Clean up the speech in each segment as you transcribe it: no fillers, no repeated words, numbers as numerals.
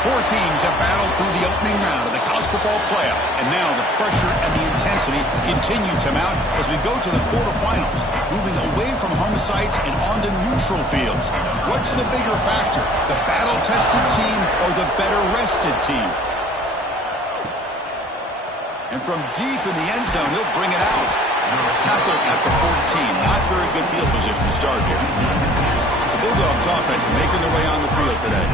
Four teams have battled through the opening round of the college football playoff, and now the pressure and the intensity continue to mount as we go to the quarterfinals, moving away from home sites and onto neutral fields. What's the bigger factor, the battle-tested team or the better-rested team? And from deep in the end zone, he'll bring it out. Tackle at the 14. Not very good field position to start here. The Bulldogs offense making their way on the field today.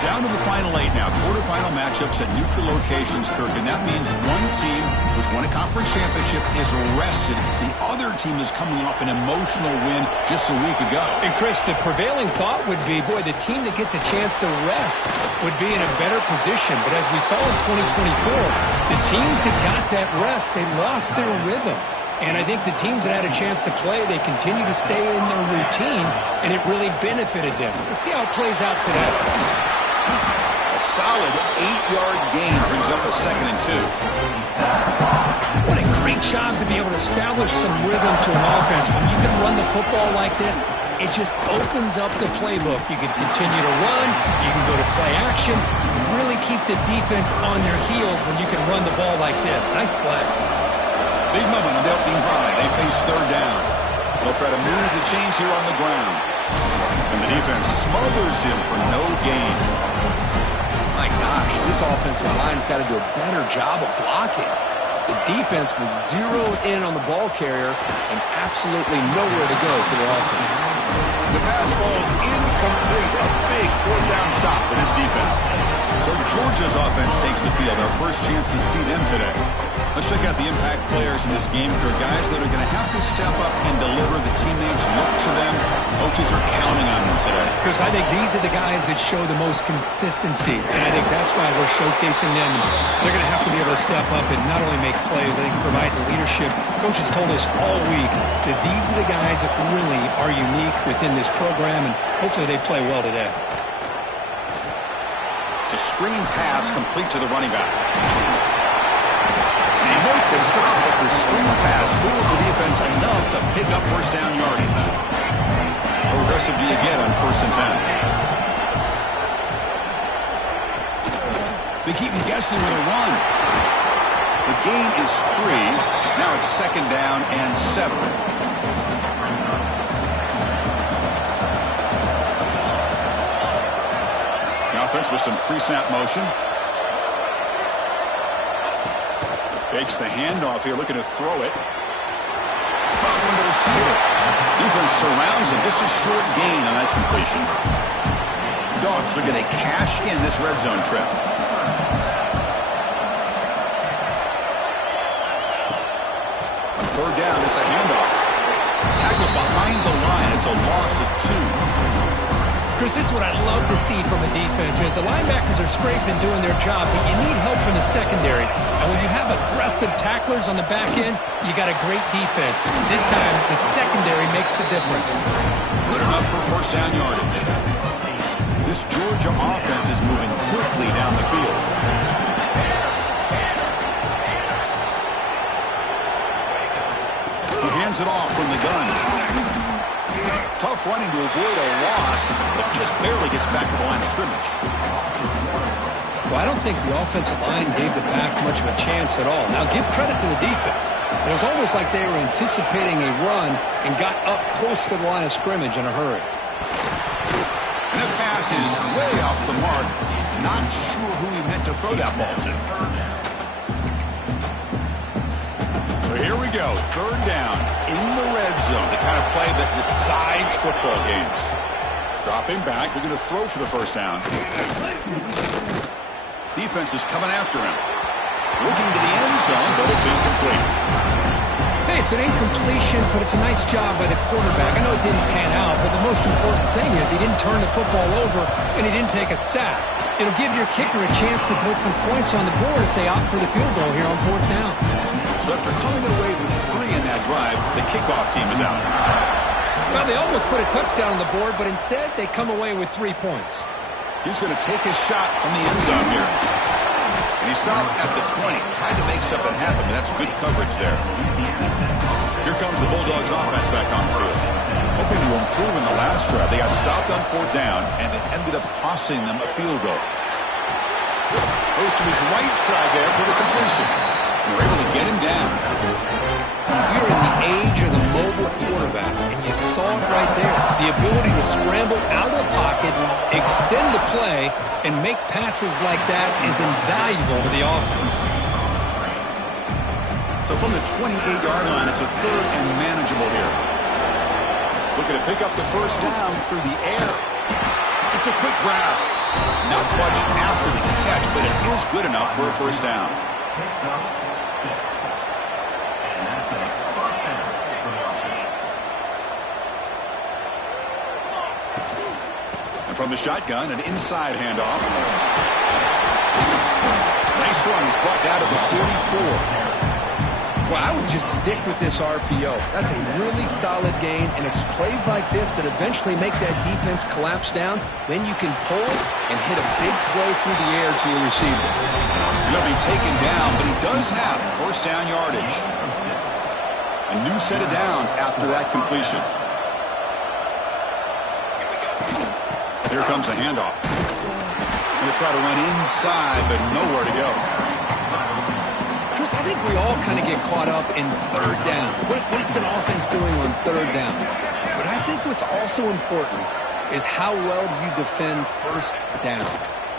Down to the final 8 now. Quarterfinal matchups at neutral locations, Kirk. And that means one team, which won a conference championship, is rested. The other team is coming off an emotional win just a week ago. And, Chris, the prevailing thought would be, boy, the team that gets a chance to rest would be in a better position. But as we saw in 2024, the teams that got that rest, they lost their rhythm. And I think the teams that had a chance to play, they continue to stay in their routine, and it really benefited them. Let's see how it plays out today. A solid 8-yard gain brings up a 2nd and 2. What a great job to be able to establish some rhythm to an offense. When you can run the football like this, it just opens up the playbook. You can continue to run. You can go to play action. You really keep the defense on their heels when you can run the ball like this. Nice play. Big moment on the opening drive. They face 3rd down. They'll try to move the chains here on the ground. And the defense smothers him for no gain. My gosh, this offensive line's got to do a better job of blocking. The defense was zeroed in on the ball carrier and absolutely nowhere to go for their offense. The pass falls incomplete. A big 4th down stop for this defense. So Georgia's offense takes the field. Our first chance to see them today. Let's check out the impact players in this game. For guys that are going to have to step up and deliver. The teammates look to them. Coaches are counting on them today. Chris, I think these are the guys that show the most consistency, and I think that's why we're showcasing them. They're going to have to be able to step up and not only make plays, I think provide the leadership. Coaches told us all week that these are the guys that really are unique within this program, and hopefully they play well today. It's a screen pass complete to the running back. They make the stop, but the screen pass fools the defense enough to pick up 1st down yardage. How aggressive do you get on 1st and 10? They keep them guessing with a run. The gain is 3. Now it's 2nd down and 7. The offense with some pre-snap motion. Fakes the handoff here, looking to throw it. Caught with the receiver. Defense surrounds him. Just a short gain on that completion. Dogs are going to cash in this red zone trip. On 3rd down, it's a handoff. Tackled behind the line. It's a loss of 2. Chris, this is what I love to see from a defense is the linebackers are scraping doing their job, but you need help from the secondary. And when you have aggressive tacklers on the back end, you got a great defense. This time, the secondary makes the difference. Good enough for 1st down yardage. This Georgia offense is moving quickly down the field. He hands it off from the gun. Tough running to avoid a loss, but just barely gets back to the line of scrimmage. Well, I don't think the offensive line gave the back much of a chance at all. Now, give credit to the defense. It was almost like they were anticipating a run and got up close to the line of scrimmage in a hurry. And the pass is way off the mark. Not sure who he meant to throw that ball to. So here we go, 3rd down in the red zone, the kind of play that decides football games. Dropping back, we're going to throw for the 1st down. Defense is coming after him. Looking to the end zone, but it's incomplete. Hey, it's an incompletion, but it's a nice job by the quarterback. I know it didn't pan out, but the most important thing is he didn't turn the football over and he didn't take a sack. It'll give your kicker a chance to put some points on the board if they opt for the field goal here on 4th down. So after coming away with 3 in that drive, the kickoff team is out. Well, they almost put a touchdown on the board, but instead they come away with 3 points. He's going to take his shot from the end zone here. And he stopped at the 20. Tried to make something happen, but that's good coverage there. Here comes the Bulldogs offense back on the field. Hoping to improve in the last drive. They got stopped on 4th down, and it ended up costing them a field goal. Goes to his right side there for the completion. And they're able to get him down. We're in the age of the mobile quarterback, and you saw it right there. The ability to scramble out of the pocket, extend the play, and make passes like that is invaluable to the offense. So from the 28-yard line, it's a third and manageable here. Looking to pick up the first down through the air. It's a quick grab. Not much after the catch, but it is good enough for a first down. And from the shotgun, an inside handoff. Nice run. He's brought down to the 44. Well, I would just stick with this RPO. That's a really solid gain, and it's plays like this that eventually make that defense collapse down. Then you can pull and hit a big play through the air to your receiver. He'll be taken down, but he does have first down yardage. A new set of downs after that completion. Here comes a handoff. Going to try to run inside, but nowhere to go. Chris, I think we all kind of get caught up in third down. What's an offense doing on third down? But I think what's also important is how well do you defend first down.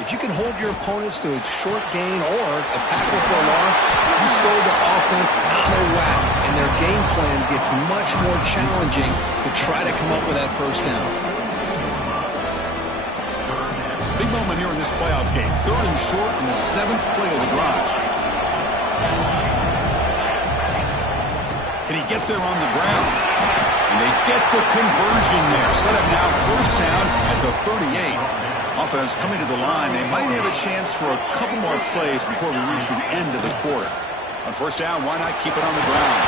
If you can hold your opponents to a short gain or a tackle for a loss, you throw the offense out of whack, and their game plan gets much more challenging to try to come up with that first down. Big moment here in this playoff game. Third and short in the 7th play of the drive. Can he get there on the ground? And they get the conversion there. Set up now first down at the 38. Offense coming to the line. They might have a chance for a couple more plays before we reach the end of the quarter. On first down, why not keep it on the ground?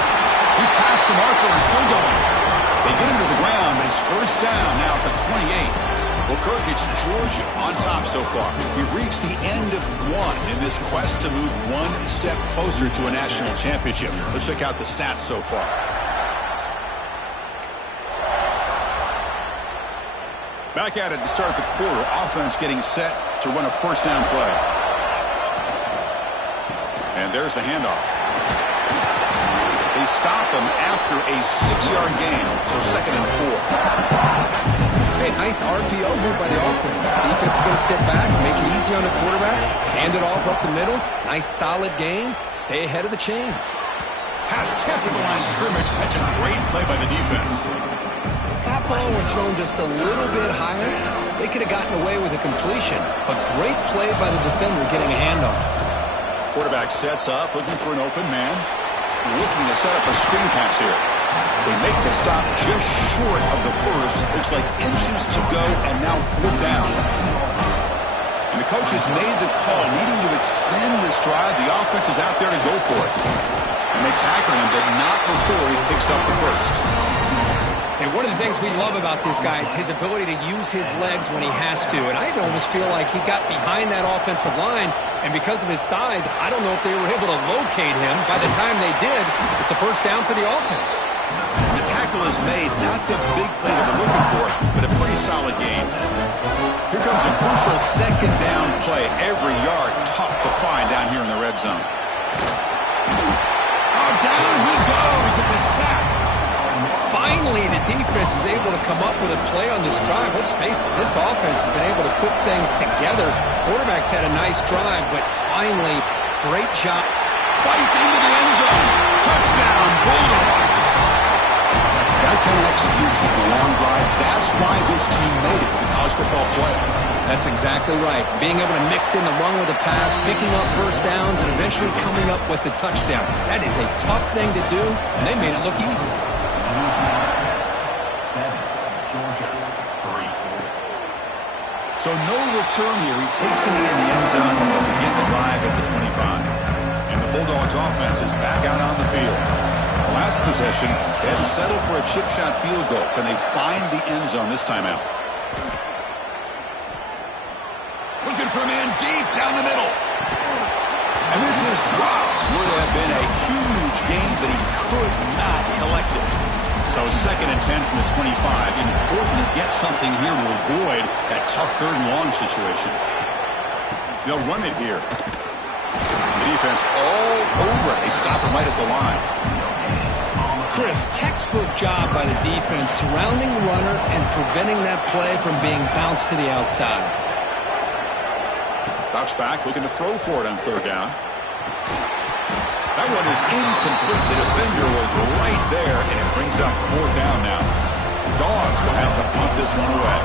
He's past the marker and still going. They get him to the ground, but it's first down now at the 28. Well, Kirk, it's Georgia on top so far. We've reached the end of one in this quest to move one step closer to a national championship. Let's check out the stats so far. Back at it to start the quarter. Offense getting set to run a first down play. And there's the handoff. They stop him after a 6-yard gain, so 2nd and 4. Hey, nice RPO move by the offense. Defense is going to sit back, make it easy on the quarterback, hand it off up the middle. Nice solid gain. Stay ahead of the chains. Pass tip to the line of scrimmage. That's a great play by the defense. If that ball were thrown just a little bit higher, they could have gotten away with a completion. But great play by the defender getting a handoff. Quarterback sets up, looking for an open man. Looking to set up a screen pass here. They make the stop just short of the first. Looks like inches to go, and now 4th down. And the coach has made the call, needing to extend this drive. The offense is out there to go for it. And they tackle him, but not before he picks up the first. And one of the things we love about this guy is his ability to use his legs when he has to. And I almost feel like he got behind that offensive line, and because of his size, I don't know if they were able to locate him. By the time they did, it's a first down for the offense. The tackle is made, not the big play that we're looking for, but a pretty solid game. Here comes a crucial 2nd down play. Every yard tough to find down here in the red zone. Oh, down he goes. It's a sack. Finally, the defense is able to come up with a play on this drive. Let's face it, this offense has been able to put things together. Quarterback's had a nice drive, but finally, great job. Fights into the end zone. Touchdown, Bulldogs. That kind of execution of a long drive, that's why this team made it to the college football playoff. That's exactly right. Being able to mix in the run with a pass, picking up first downs, and eventually coming up with the touchdown. That is a tough thing to do, and they made it look easy. So no return here. He takes it in the end zone to begin the drive at the 25. And the Bulldogs offense is back out on the field. Last possession, they had to settle for a chip shot field goal. Can they find the end zone this time out? Looking for a man deep down the middle. And this is dropped. Would have been a huge gain, but he could not collect it. So 2nd and 10 from the 25. Important to get something here to avoid that tough 3rd and long situation. They'll run it here. The defense all over it. They stop him right at the line. Chris, textbook job by the defense surrounding the runner and preventing that play from being bounced to the outside. Drops back, looking to throw for it on third down. That one is incomplete. The defender was right there, and it brings up fourth down now. Dogs will have to punt this one away.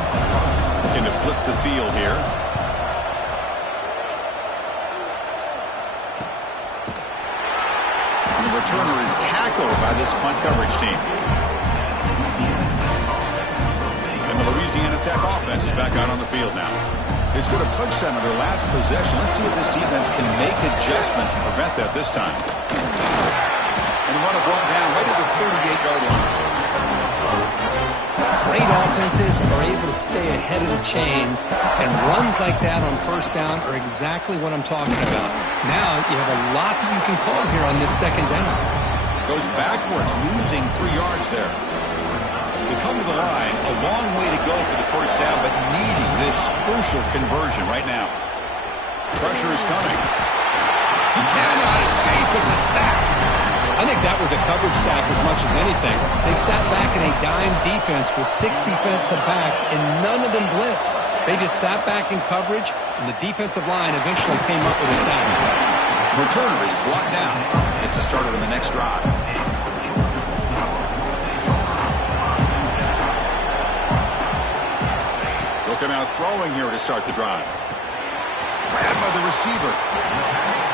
Looking to flip the field here. And the returner is tackled by this punt coverage team. And the Louisiana Tech offense is back out on the field now. They scored a touchdown on their last possession. Let's see if this defense can make adjustments and prevent that this time. And the runner brought down right at the 38-yard line. Great offenses are able to stay ahead of the chains, and runs like that on first down are exactly what I'm talking about. Now you have a lot that you can call here on this second down. Goes backwards, losing 3 yards there. They come to the line, a long way to go for the first down, but needing this crucial conversion right now. Pressure is coming. He cannot escape. It's a sack. I think that was a coverage sack as much as anything. They sat back in a dime defense with 6 defensive backs, and none of them blitzed. They just sat back in coverage, and the defensive line eventually came up with a sack. Returner is brought down. It's a starter in the next drive. Looking out throwing here to start the drive. Grabbed by the receiver.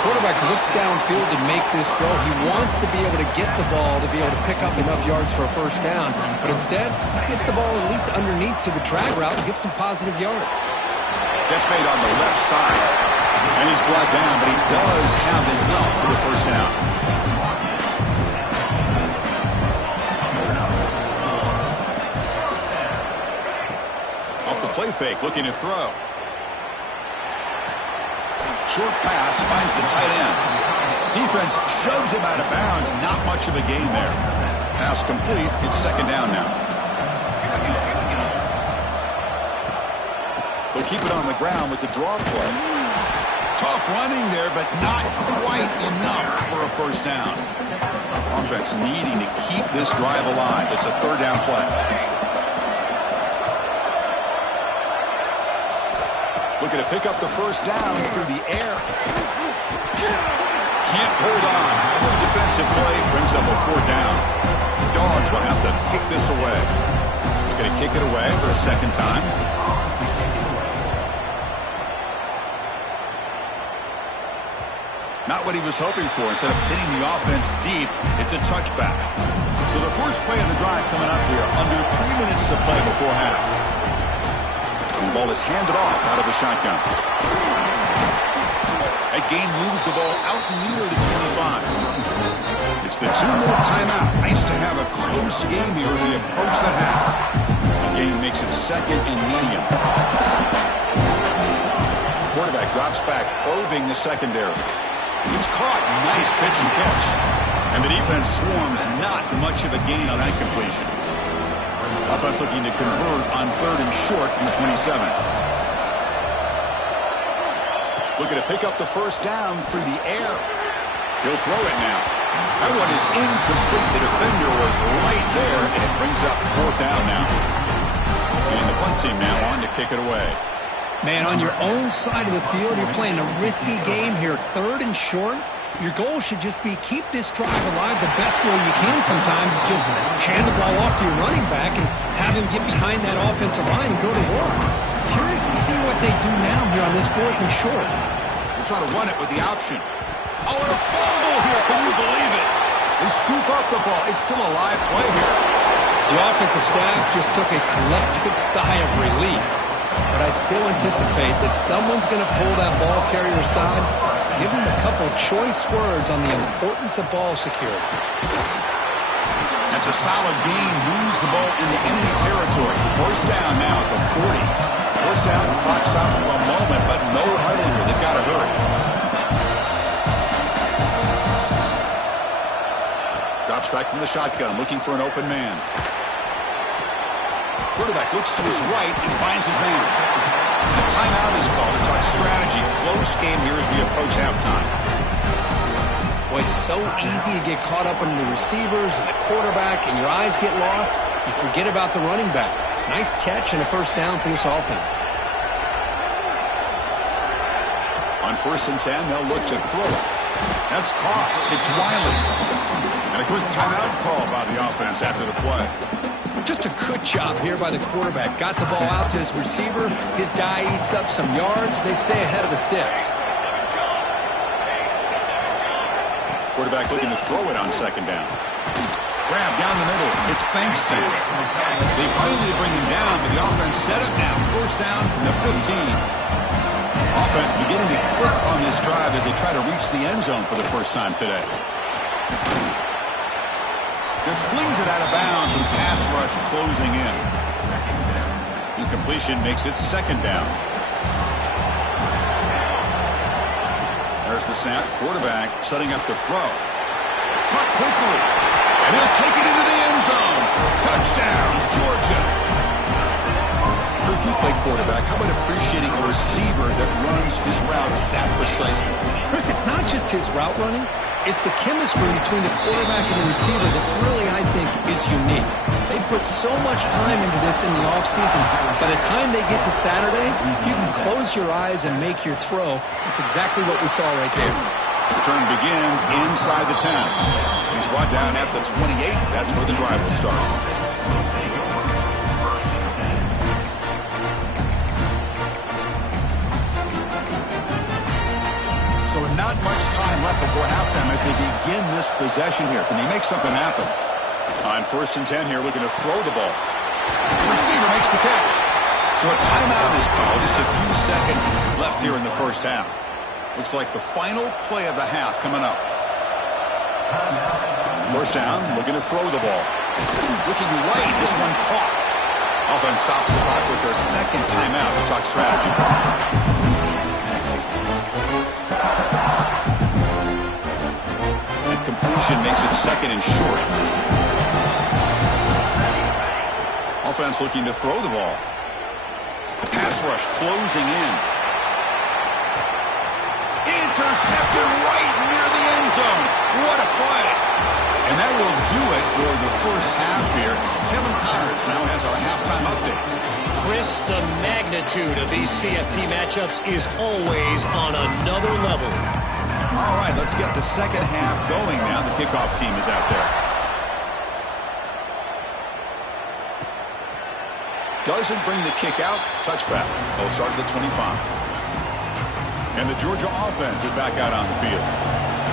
Quarterback looks downfield to make this throw. He wants to be able to get the ball to be able to pick up enough yards for a first down. But instead, he gets the ball at least underneath to the drag route and gets some positive yards. Catch made on the left side. And he's brought down, but he does have enough for the first down. Off the play fake, looking to throw. Short pass, finds the tight end. Defense shoves him out of bounds. Not much of a gain there. Pass complete. It's second down now. They'll keep it on the ground with the draw play. Tough running there, but not quite enough for a first down. Offense needing to keep this drive alive. It's a third down play. Looking to pick up the first down through the air. Can't hold on. Good defensive play brings up a fourth down. The Dogs will have to kick this away. Looking to kick it away for a second time. Not what he was hoping for. Instead of pinning the offense deep, it's a touchback. So the first play of the drive coming up here. Under 3 minutes to play before half. And the ball is handed off out of the shotgun. That gain moves the ball out near the 25. It's the 2-minute timeout. Nice to have a close game here as we approach the half. The game makes it second and medium. Quarterback drops back, probing the secondary. It's caught. Nice pitch and catch. And the defense swarms. Not much of a gain on that completion. Offense looking to convert on third and short from the 27. Looking to pick up the first down through the air. He'll throw it now. That one is incomplete. The defender was right there, and it brings up fourth down now. And the punt team now on to kick it away. Man, on your own side of the field, you're playing a risky game here. Third and short. Your goal should just be keep this drive alive the best way you can sometimes. Is just hand the ball off to your running back and have him get behind that offensive line and go to work. Curious to see what they do now here on this fourth and short. We'll try to run it with the option. Oh, and a fumble here. Can you believe it? They scoop up the ball. It's still a live play here. The offensive staff just took a collective sigh of relief. But I'd still anticipate that someone's going to pull that ball carrier aside, give him a couple choice words on the importance of ball security. That's a solid gain. Moves the ball in the enemy territory. First down now at the 40. First down, the clock stops for a moment, but no huddle here. They've got to hurry. Drops back from the shotgun, looking for an open man. Quarterback looks to his right and finds his man. A timeout is called to talk strategy. Close this game here as we approach halftime. Well, it's so easy to get caught up in the receivers and the quarterback, and your eyes get lost. You forget about the running back. Nice catch and a first down for this offense. On 1st and 10, they'll look to throw it. That's caught. It's Wiley. And a quick timeout call by the offense after the play. Just a good job here by the quarterback. Got the ball out to his receiver. His guy eats up some yards. They stay ahead of the sticks. Quarterback looking to throw it on 2nd down. Grab down the middle. It's Bankston. They finally bring him down, but the offense set up now. 1st down from the 15. Offense beginning to click on this drive as they try to reach the end zone for the first time today. Just flings it out of bounds with pass rush closing in. Incompletion makes it 2nd down. There's the snap. Quarterback setting up the throw. Caught quickly. And he'll take it into the end zone. Touchdown, Georgia. If you play quarterback, how about appreciating a receiver that runs his routes that precisely? Chris, it's not just his route running. It's the chemistry between the quarterback and the receiver that really, I think, is unique. They put so much time into this in the offseason. By the time they get to Saturdays, you can close your eyes and make your throw. That's exactly what we saw right there. The return begins inside the 10. He's brought down at the 28. That's where the drive will start. So not much time left before halftime as they begin this possession here. Can they make something happen? On 1st and 10 here, looking to throw the ball. The receiver makes the catch. So a timeout is called. Just a few seconds left here in the first half. Looks like the final play of the half coming up. 1st down, looking to throw the ball. Looking right, this one caught. Offense stops the clock with their 2nd timeout to talk strategy. Completion makes it 2nd and short. Offense looking to throw the ball. Pass rush closing in. Intercepted right near the end zone. What a play. And that will do it for the first half here. Kevin Connors now has our halftime update. Chris, the magnitude of these CFP matchups is always on another level. All right, let's get the second half going now. The kickoff team is out there. Doesn't bring the kick out. Touchback. They'll start at the 25. And the Georgia offense is back out on the field.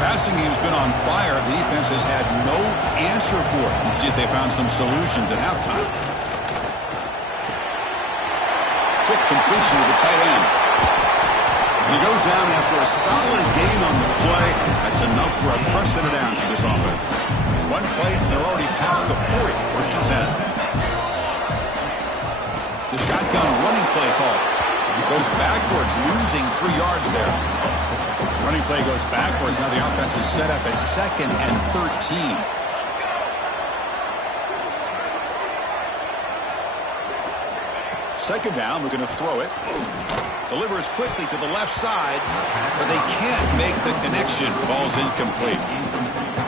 Passing game's been on fire. The defense has had no answer for it. Let's see if they found some solutions at halftime. Quick completion to the tight end. He goes down after a solid gain on the play. That's enough for a fresh set of downs for this offense. One play, and they're already past the 40. 1st and 10. The shotgun running play call. Goes backwards, losing 3 yards there. Running play goes backwards. Now the offense is set up at 2nd and 13. Second down, we're going to throw it. Delivers quickly to the left side, but they can't make the connection. Ball's incomplete.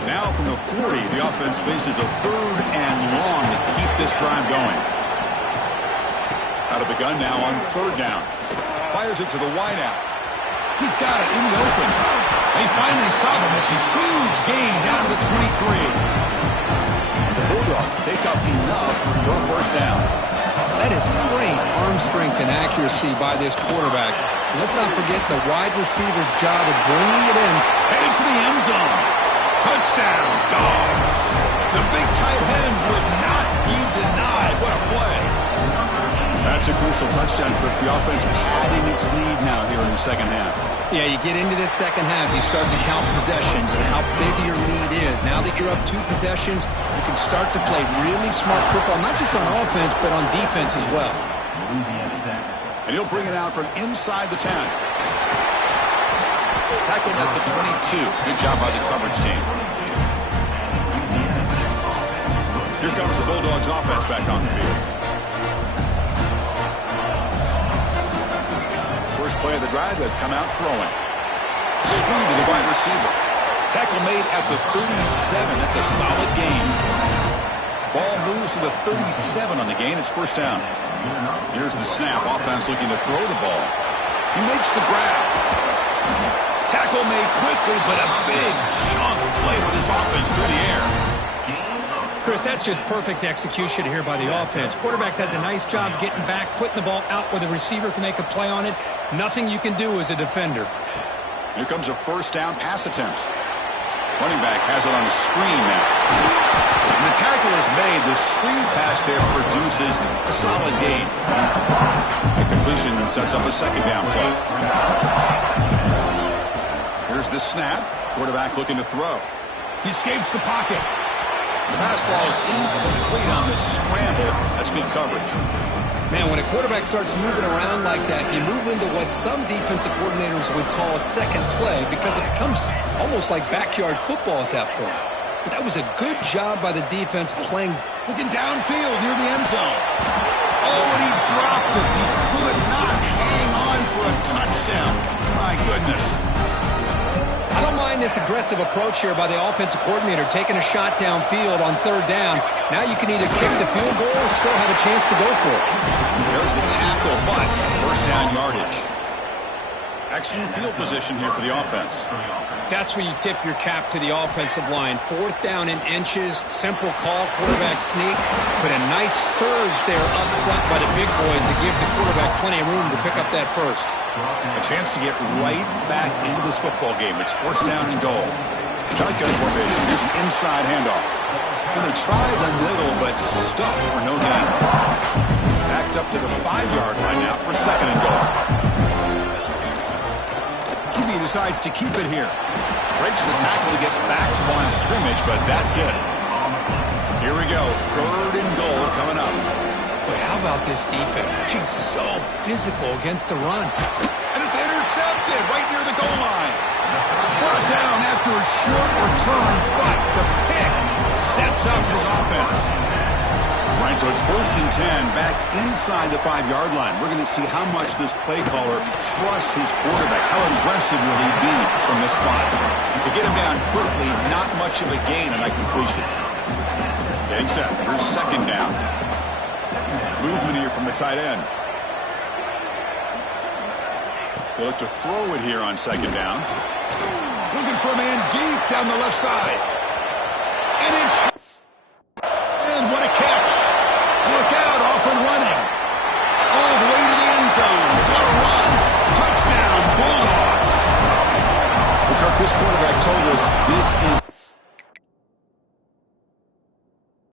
Now from the 40, the offense faces a 3rd and long to keep this drive going. Out of the gun now on 3rd down. Fires it to the wideout. He's got it in the open. They finally stop him. It's a huge gain down to the 23. The Bulldogs pick up enough for a 1st down. That is great arm strength and accuracy by this quarterback. Let's not forget the wide receiver's job of bringing it in. Heading for the end zone. Touchdown, Dogs. The big tight end would not be denied. What a play. That's a crucial touchdown for the offense padding its lead now here in the second half. Yeah, you get into this second half, you start to count possessions and how big your lead is. Now that you're up 2 possessions, you can start to play really smart football, not just on offense, but on defense as well. And he'll bring it out from inside the 10. Tackled at the 22. Good job by the coverage team. Here comes the Bulldogs offense back on the field. First play of the drive, they'll come out throwing. Screen to the wide receiver. Tackle made at the 37. That's a solid gain. Ball moves to the 37 on the gain. It's first down. Here's the snap. Offense looking to throw the ball. He makes the grab. Tackle made quickly, but a big chunk play for this offense through the air. Chris, that's just perfect execution here by the offense. Quarterback does a nice job getting back, putting the ball out where the receiver can make a play on it. Nothing you can do as a defender. Here comes a first down pass attempt. Running back has it on a screen now. And the tackle is made. The screen pass there produces a solid gain. The completion sets up a second down play. Here's the snap. Quarterback looking to throw. He escapes the pocket. The pass ball is incomplete on the scramble. That's good coverage. Man, when a quarterback starts moving around like that, you move into what some defensive coordinators would call a second play because it becomes almost like backyard football at that point. But that was a good job by the defense playing. Looking downfield near the end zone. Oh, and he dropped it. He could not hang on for a touchdown. My goodness. I don't mind this aggressive approach here by the offensive coordinator, taking a shot downfield on third down. Now you can either kick the field goal or still have a chance to go for it. There's the tackle, but first down yardage. Excellent field position here for the offense. That's where you tip your cap to the offensive line. Fourth down in inches, simple call, quarterback sneak, but a nice surge there up front by the big boys to give the quarterback plenty of room to pick up that first. A chance to get right back into this football game. It's first down and goal. Shotgun formation. Here's an inside handoff. And they try the middle, but stuck for no gain. Backed up to the 5-yard line now for second and goal. QB decides to keep it here. Breaks the tackle to get back to the line of scrimmage, but that's it. Here we go. Third and goal coming up. But how about this defense? Just so physical against the run. And it's intercepted right near the goal line. Brought down after a short return, but the pick sets up his offense. Right, so it's first and 10 back inside the 5-yard line. We're going to see how much this play caller trusts his quarterback. How aggressive will he be from this spot? To get him down quickly, not much of a gain on that completion. Getting set. Here's second down. Movement here from the tight end. They'll look to throw it here on second down. Looking for a man deep down the left side. And it's... And what a catch. Look out, off and running. All the way to the end zone. What a run. Touchdown, Bulldogs. Well, Kirk, this quarterback told us this is